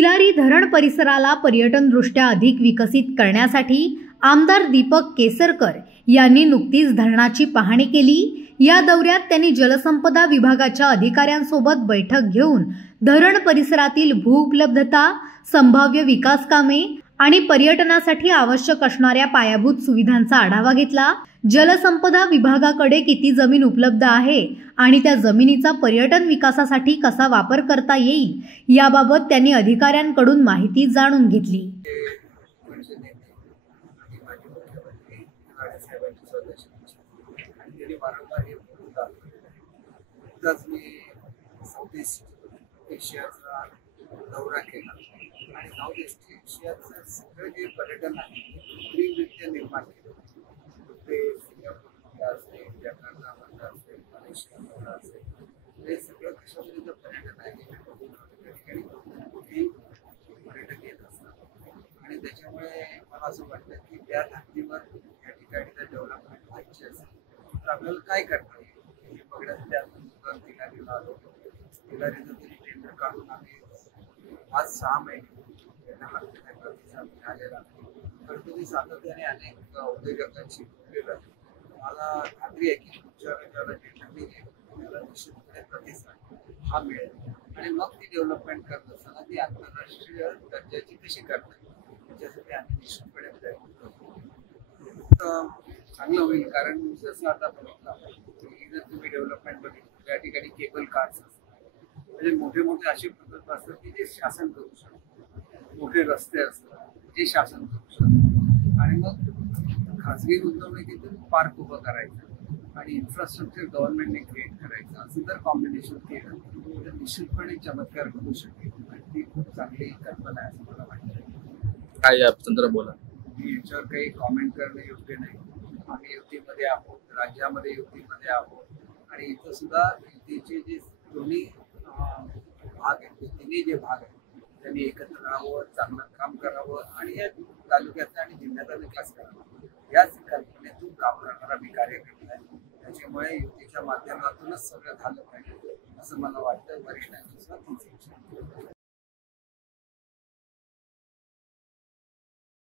तिलारी धरण परिसराला पर्यटनदृष्ट्या अधिक विकसित करण्यासाठी आमदार दीपक केसरकर यांनी नुकतीच धरणाची पाहणी केली। या दौऱ्यात त्यांनी जलसंपदा विभागाच्या अधिकाऱ्यांसोबत बैठक घेऊन धरण परिसरातील भूउपलब्धता, संभाव्य विकास कामे आणि पर्यटनासाठी आवश्यक असणाऱ्या पायाभूत सुविधांचा आढावा घेतला। जलसंपदा विभागाकडे किती जमीन उपलब्ध आहे आणि त्या जमिनीचा पर्यटन विकासासाठी कसा वापर करता येईल याबाबत त्यांनी अधिकाऱ्यांकडून माहिती जाणून घेतली। दौरा केला आणि साऊथ ईस्ट एशियाचं सगळं जे पर्यटन आहे ग्रीनरित्या निर्माण केलं। ते सिंगापूर असेल, जकार्ता असेल, मलेशिया असेल, हे सगळं देशामध्ये जे पर्यटन आहे त्या ठिकाणी कुठेही पर्यटक येत असतात आणि त्याच्यामुळे मला असं वाटतं की त्या धर्तीवर या ठिकाणी जर डेव्हलपमेंट व्हायची असेल तर आपल्याला काय करता येईल हे बघण्यासाठी आपण तिलारीला आलो। तिलारीचं तरी टेंडर काढून आम्ही आज 6 महिने प्रतिसाद मिळालेला तर तुम्ही सातत्याने अनेक उद्योजकांशी बोललेलं आहे। मला खात्री आहे की पुढच्या वेळेला टेंडर निश्चितपणे प्रतिसाद हा मिळेल आणि मग ती डेव्हलपमेंट करत असताना ती आंतरराष्ट्रीय दर्जाची कशी करतात त्याच्यासाठी आम्ही निश्चितपणे प्रयत्न करतो। चांगलं होईल कारण जसं आता बघितलं की जर तुम्ही डेव्हलपमेंट बघितलं त्या ठिकाणी केबल कार्स असतात, म्हणजे मोठे मोठे असे प्रकल्प असतात की जे शासन करू शकतं, मोठे रस्ते असतात जे शासन करू शकतं आणि मग खाजगी गुंतवणुकीतून पार्क उभं करायचं आणि इन्फ्रास्ट्रक्चर गव्हर्नमेंटने क्रिएट करायचं असं जर कॉम्बिनेशन केलं तर निश्चितपणे चमत्कार घडू शकेल आणि ती खूप चांगली कल्पना आहे असं मला वाटतं। काय या संदर्भात बोला? मी याच्यावर काही कॉमेंट करणं योग्य नाही। आम्ही युतीमध्ये आहोत, राज्यामध्ये युतीमध्ये आहोत आणि इथं सुद्धा युतीचे जे दोन्ही भाग आहेत, तिन्ही जे भाग आहेत त्यांनी एकत्र राहावं, चांगलं काम करावं आणि या तालुक्याचा आणि जिल्ह्याचा विकास करावा याच कल्पनेतून काम करणारा मी कार्यकर्ता आहे। त्याच्यामुळे युतीच्या माध्यमातूनच सगळं झालं पाहिजे असं मला वाटतं। वरिष्ठांची